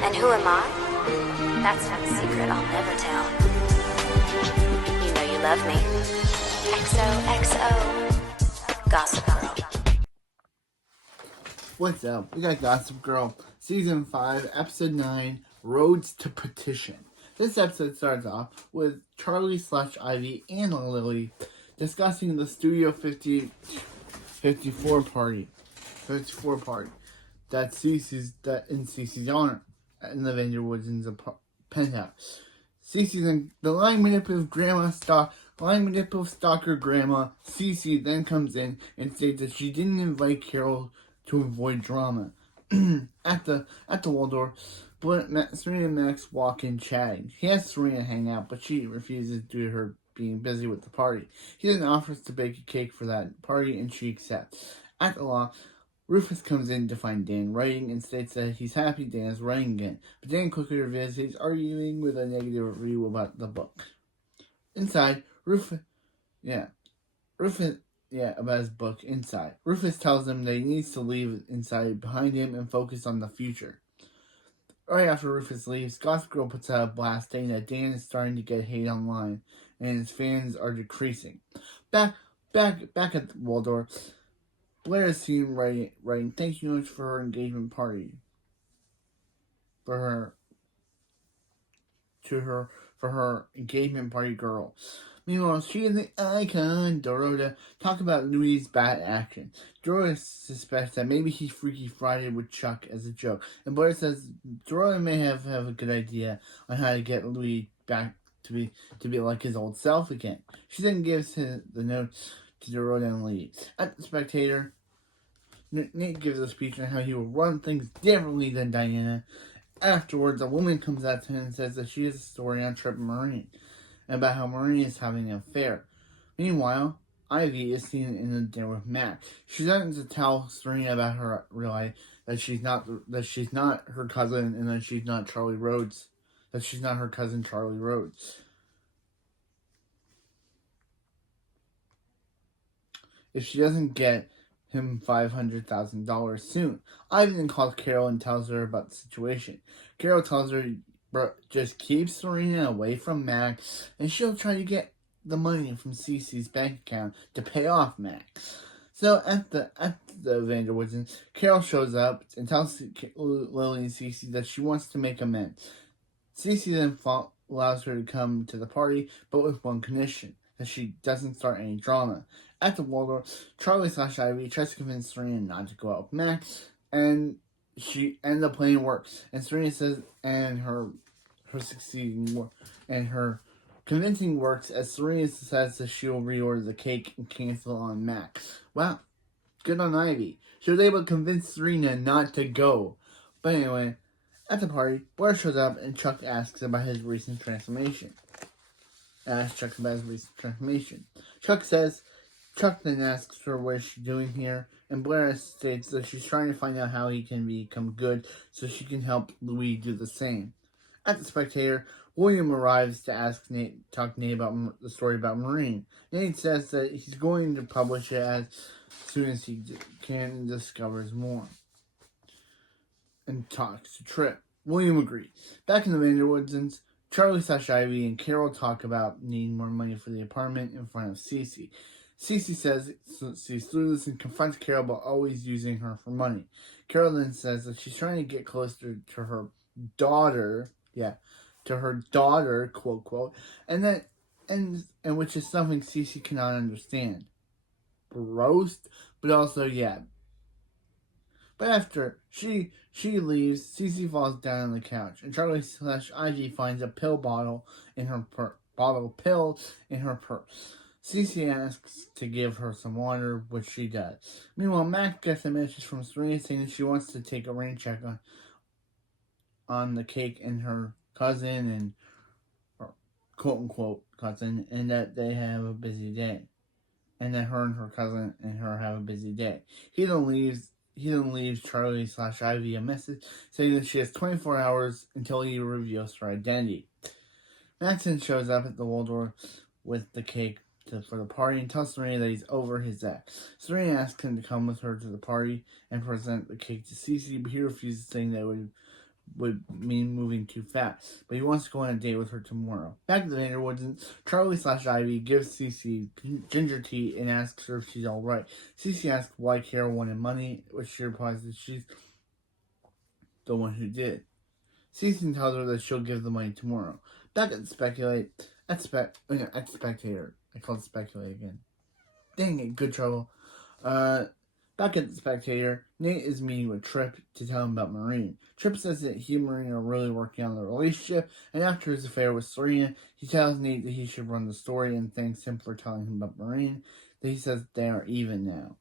And who am I? That's not a secret I'll never tell. You know you love me. XOXO. Gossip Girl. What's up? We got Gossip Girl, Season 5, Episode 9, Roads to Petition. This episode starts off with Charlie/Ivy and Lily discussing the Studio 54 party that in Cece's honor in the vanderwoodsens penthouse. Cece's and the lying manipulative stalker grandma Cece then comes in and states that she didn't invite Carol to avoid drama. At the Waldorf, Serena and Max walk in chatting. He asks Serena to hang out, but she refuses due to her being busy with the party. He then offers to bake a cake for that party, and she accepts. At the law, Rufus comes in to find Dan writing and states that he's happy Dan is writing again, but Dan quickly reveals he's arguing with a negative review about the book. Inside, Rufus about his book inside. Rufus tells him that he needs to leave inside behind him and focus on the future. Right after Rufus leaves, Gossip Girl puts out a blast saying that Dan is starting to get hate online and his fans are decreasing. Back at Waldorf, Blair is seen writing thank you much for her engagement party. For her engagement party girl. Meanwhile, she and the icon, Dorota, talk about Louis' bad action. Dorota suspects that maybe he Freaky Friday with Chuck as a joke, and Blair says Dorota may have a good idea on how to get Louis back to be like his old self again. She then gives the note to Dorota and leaves. At the Spectator, Nate gives a speech on how he will run things differently than Diana. Afterwards, a woman comes out to him and says that she has a story on Trip Marine, and about how Marine is having an affair. Meanwhile, Ivy is seen in the dinner with Mac. She starts to tell Serena about her real life, that she's not her cousin, and that she's not Charlie Rhodes. That she's not her cousin Charlie Rhodes. If she doesn't get him $500,000 soon. Ivy then calls Carol and tells her about the situation. Carol tells her, just keep Serena away from Max, and she'll try to get the money from Cece's bank account to pay off Max. So at the vanderwoodsens, Carol shows up and tells Lily and Cece that she wants to make amends. Cece then allows her to come to the party, but with one condition, that she doesn't start any drama. At the Waldorf, Charlie/Ivy tries to convince Serena not to go out with Max, and the plan works. And Serena says, and her convincing works, as Serena says that she will reorder the cake and cancel on Max. Wow, good on Ivy. She was able to convince Serena not to go. But anyway, at the party, Blair shows up and Chuck asks about his recent transformation. Chuck then asks her what she's doing here, and Blair states that she's trying to find out how he can become good so she can help Louis do the same. At the Spectator, William arrives to talk to Nate about the story about Marine. Nate says that he's going to publish it as soon as he can and discovers more. And talks to Trip. William agrees. Back in the vanderwoodsens, Charlie/Ivy and Carol talk about needing more money for the apartment in front of Cece. Cece says she's clueless and confronts Carol about always using her for money. Carol then says that she's trying to get closer to her daughter, quote, quote, and which is something Cece cannot understand. Roast, but also, yeah. But after she leaves, Cece falls down on the couch, and Charlie/Ivy finds a pill bottle in her purse. Cece asks to give her some water, which she does. Meanwhile, Mac gets a message from Serena saying that she wants to take a rain check on the cake and her cousin or quote-unquote cousin, and that they have a busy day. And that her and her cousin and her have a busy day. He then leaves Charlie/Ivy a message saying that she has 24 hours until he reveals her identity. Maxon shows up at the Waldorf with the cake for the party and tells Serena that he's over his ex. Serena asks him to come with her to the party and present the cake to Cece, but he refuses, saying that it would would mean moving too fast, but he wants to go on a date with her tomorrow. Back to the vanderwoodsens, Charlie/Ivy gives Cece ginger tea and asks her if she's alright. Cece asks why Carol wanted money, which she replies that she's the one who did. Cece tells her that she'll give the money tomorrow. Back at Spectator. I called Speculate again. Dang it, good trouble. Back at the Spectator, Nate is meeting with Tripp to tell him about Maureen. Tripp says that he and Maureen are really working on their relationship, and after his affair with Serena, he tells Nate that he should run the story and thanks him for telling him about Maureen, that he says they are even now.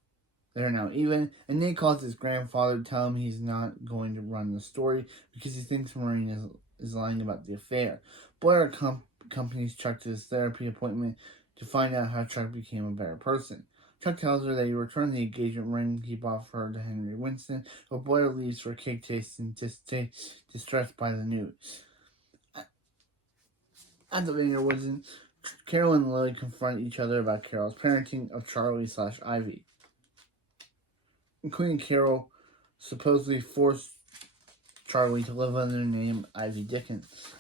They are now even, and Nate calls his grandfather to tell him he's not going to run the story because he thinks Maureen is lying about the affair. Blair accompanies Chuck to his therapy appointment to find out how Chuck became a better person. Chuck tells her that he returned the engagement ring he bought for her to Henry Winston, but Blair leaves for a cake tasting, distressed by the news. At the vanderwoodsens, Carol and Lily confront each other about Carol's parenting of Charlie/Ivy. Queen Carol supposedly forced Charlie to live under the name Ivy Dickens.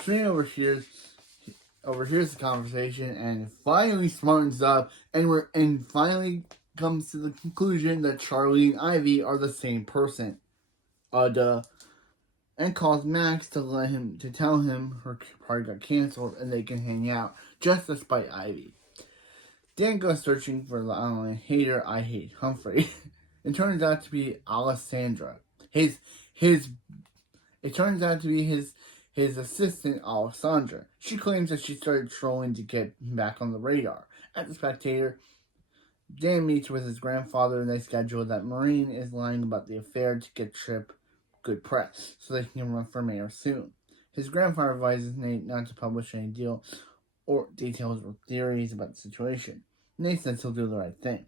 Serena overhears the conversation and finally smartens up and finally comes to the conclusion that Charlie and Ivy are the same person. And calls Max to tell him her party got canceled and they can hang out, just to spite Ivy. Dan goes searching for the online hater I hate Humphrey. It turns out to be Alessandra. It turns out to be his assistant, Alessandra. She claims that she started trolling to get him back on the radar. At the Spectator, Dan meets with his grandfather and they schedule that Maureen is lying about the affair to get Tripp good press, so they can run for mayor soon. His grandfather advises Nate not to publish any details or theories about the situation. Nate says he'll do the right thing.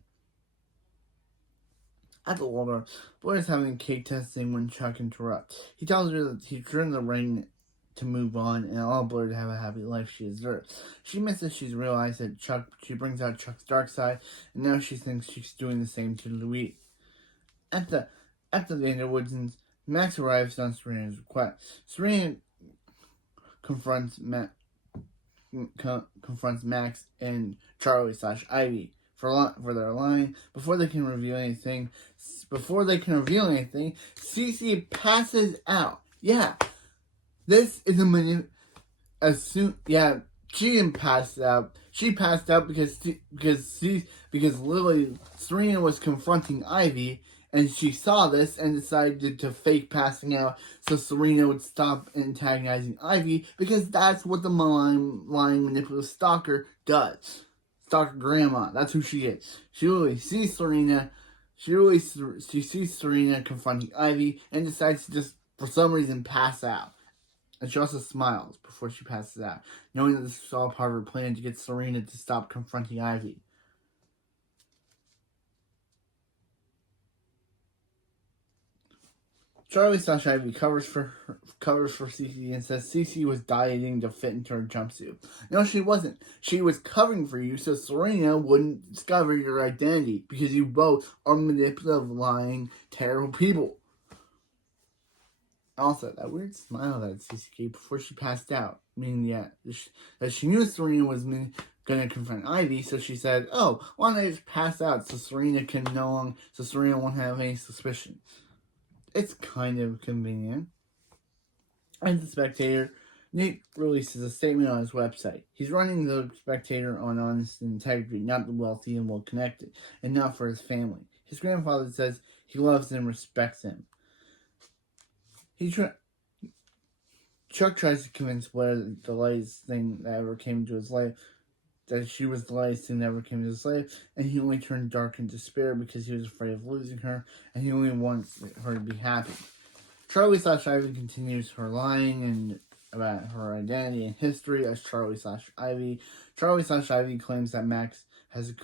At the Waldorf, Blair is having cake testing when Chuck interrupts. He tells her that he turned the ring to move on and allow Blair to have a happy life she deserves. She admits that she's realized that she brings out Chuck's dark side, and now she thinks she's doing the same to Louis. At the vanderwoodsens, Max arrives on Serena's request. Serena confronts Max and Charlie/Ivy for their lying. Before they can reveal anything, Cece passes out. Yeah, this is she didn't pass out. She passed out because Serena was confronting Ivy, and she saw this and decided to fake passing out so Serena would stop antagonizing Ivy, because that's what the lying manipulative stalker does. Stalker grandma, that's who she is. She really sees Serena. She sees Serena confronting Ivy and decides to just, for some reason, pass out. And she also smiles before she passes out, knowing that this was all part of her plan to get Serena to stop confronting Ivy. Charlie/Ivy covers for Cece and says Cece was dieting to fit into her jumpsuit. No, she wasn't. She was covering for you so Serena wouldn't discover your identity, because you both are manipulative, lying, terrible people. Also, that weird smile that Cece gave before she passed out, meaning that she knew Serena was going to confront Ivy, so she said, "Oh, why don't I just pass out so Serena won't have any suspicion." It's kind of convenient. As the Spectator, Nate releases a statement on his website. He's running the Spectator on honesty and integrity, not the wealthy and well-connected, and not for his family. His grandfather says he loves and respects him. Chuck tries to convince Blair that the lightest thing that ever came into his life, that she was the lightest thing that ever came into his life, and he only turned dark in despair because he was afraid of losing her, and he only wants her to be happy. Charlie/Ivy continues her lying and about her identity and history as Charlie/Ivy. Charlie/Ivy claims that Max has a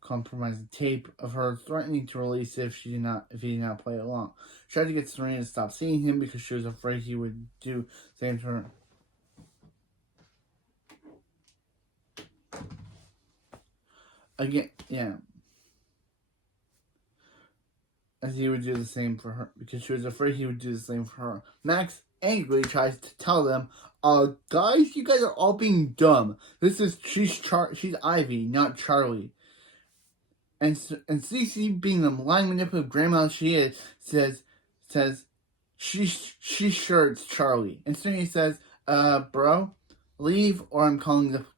compromising tape of her threatening to release it if he did not play along. She tried to get Serena to stop seeing him because she was afraid he would do the same to her. Again, yeah. as he would do the same for her, because she was afraid he would do the same for her. Max angrily tries to tell them, guys, you guys are all being dumb. She's Ivy, not Charlie. And Cece, being the lying manipulative grandma she is, says she's sure it's Charlie. And Sunny says, bro, leave or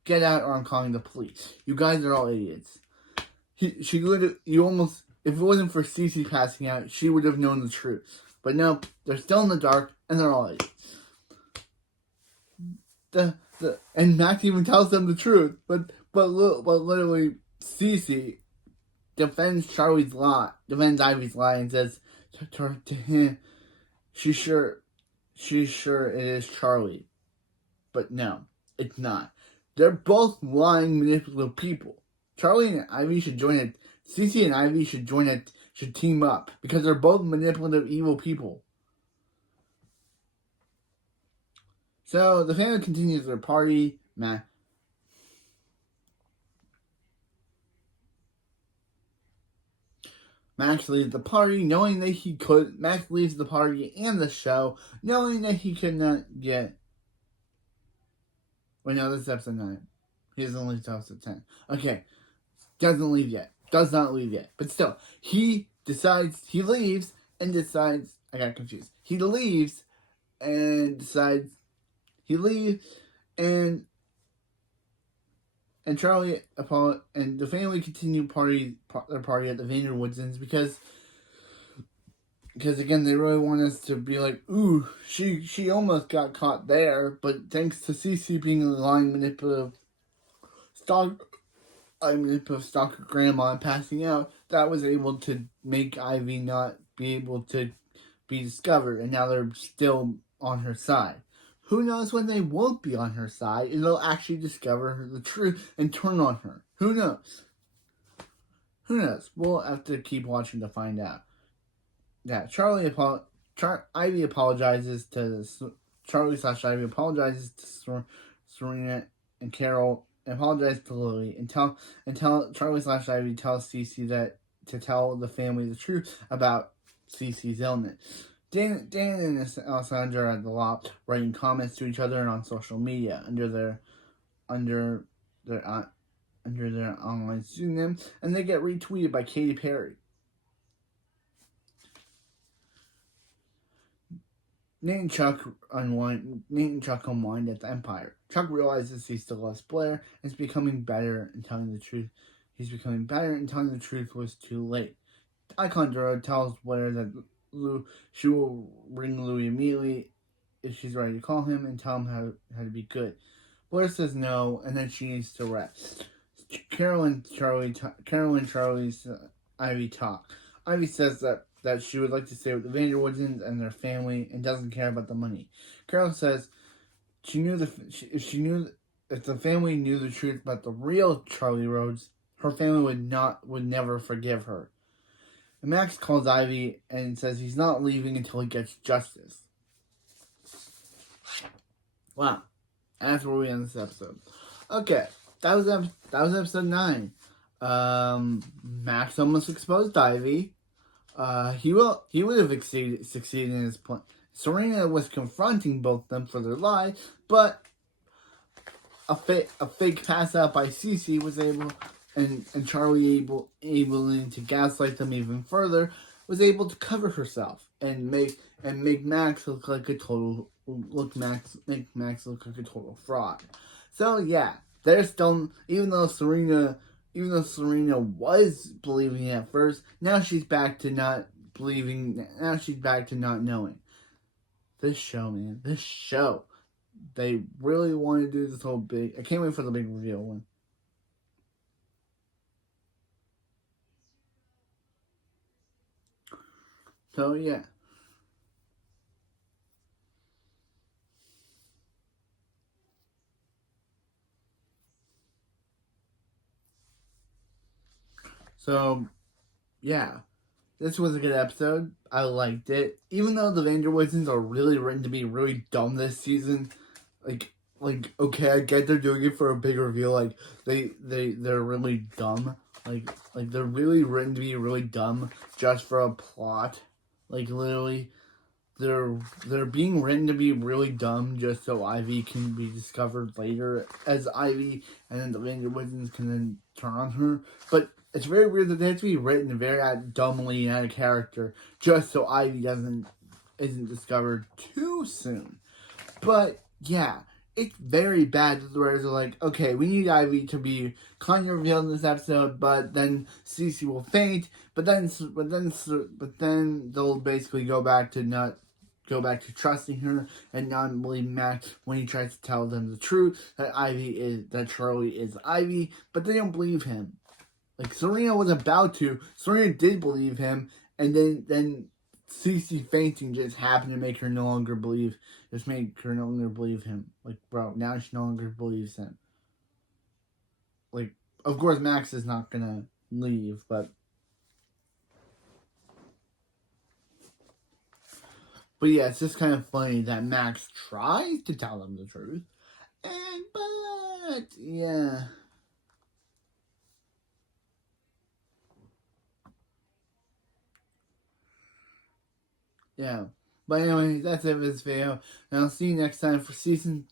get out or I'm calling the police. You guys are all idiots. If it wasn't for Cece passing out, she would have known the truth. But no, they're still in the dark and they're all idiots. And Max even tells them the truth, but literally Cece defends Ivy's lie, and says to him, she's sure it is Charlie. But no, it's not. They're both lying, manipulative people. Charlie and Ivy should join it. Cece and Ivy should team up, because they're both manipulative, evil people. So the family continues their party. Max leaves the party knowing that he could. Max leaves the party and the show knowing that he could not get. Wait, no, this is episode 9. He doesn't leave till episode 10. Okay. Doesn't leave yet. Does not leave yet. But still, he leaves and decides. I got confused. He leaves and decides. He leaves and Charlie and the family continue their party at the vanderwoodsens because again they really want us to be like, ooh, she almost got caught there, but thanks to Cece being a lying manipulative stalker grandma and passing out, that was able to make Ivy not be able to be discovered, and now they're still on her side. Who knows when they won't be on her side and they'll actually discover the truth and turn on her. Who knows? We'll have to keep watching to find out. Yeah, Ivy apologizes to Charlie/Ivy apologizes to Serena and Carol, and apologizes to Lily, and tell Charlie/Ivy tells Cece to tell the family the truth about Cece's illness. Dan and Alessandra are at the loft writing comments to each other and on social media under their online pseudonym, and they get retweeted by Katy Perry. Nate and Chuck unwind at the Empire. Chuck realizes he still loves Blair and is becoming better in telling the truth. The truth was too late. Icon Dora tells Blair that she will ring Louis immediately if she's ready to call him and tell him how to be good. Blair says no, and then she needs to rest. Carol and Charlie's Ivy talk. Ivy says that she would like to stay with the vanderwoodsens and their family and doesn't care about the money. Carol says if the family knew the truth about the real Charlie Rhodes, her family would never forgive her. And Max calls Ivy and says he's not leaving until he gets justice. Wow. That's where we end this episode. Okay. That was episode 9. Max almost exposed Ivy. He would have succeeded in his plan. Serena was confronting both of them for their lie, but a fake pass out by Cece was able, and Charlie able to gaslight them even further, was able to cover herself and make Max look like a total fraud. So yeah, there's still, even though Serena was believing at first, now she's back to not believing. Now she's back to not knowing. This show, man. They really want to do this whole big. I can't wait for the big reveal one. So yeah. So, yeah, this was a good episode. I liked it. Even though the vanderwoodsens are really written to be really dumb this season, like okay, I get they're doing it for a big reveal. Like they're really dumb, Like they're really written to be really dumb just for a plot. Like literally, they're being written to be really dumb just so Ivy can be discovered later as Ivy, and then the vanderwoodsens can then turn on her. But it's very weird that they have to be written very dumbly and out of character just so Ivy isn't discovered too soon. But yeah, it's very bad that the writers are like, okay, we need Ivy to be kind of revealed in this episode, but then Cece will faint. But then they'll basically go back to trusting her and not believing Max when he tries to tell them the truth that Charlie is Ivy, but they don't believe him. Like Serena was about to. Serena did believe him, and then Cece fainting just happened to make her no longer believe him. Like, bro, now she no longer believes him. Like, of course Max is not gonna leave, but yeah, it's just kind of funny that Max tries to tell them the truth, but yeah. Yeah. But anyway, that's it for this video. And I'll see you next time for season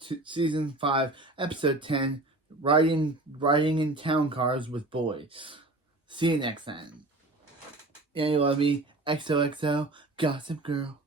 5, episode 10, riding in town cars with boys. See you next time. Yeah, you love me. XOXO, Gossip Girl.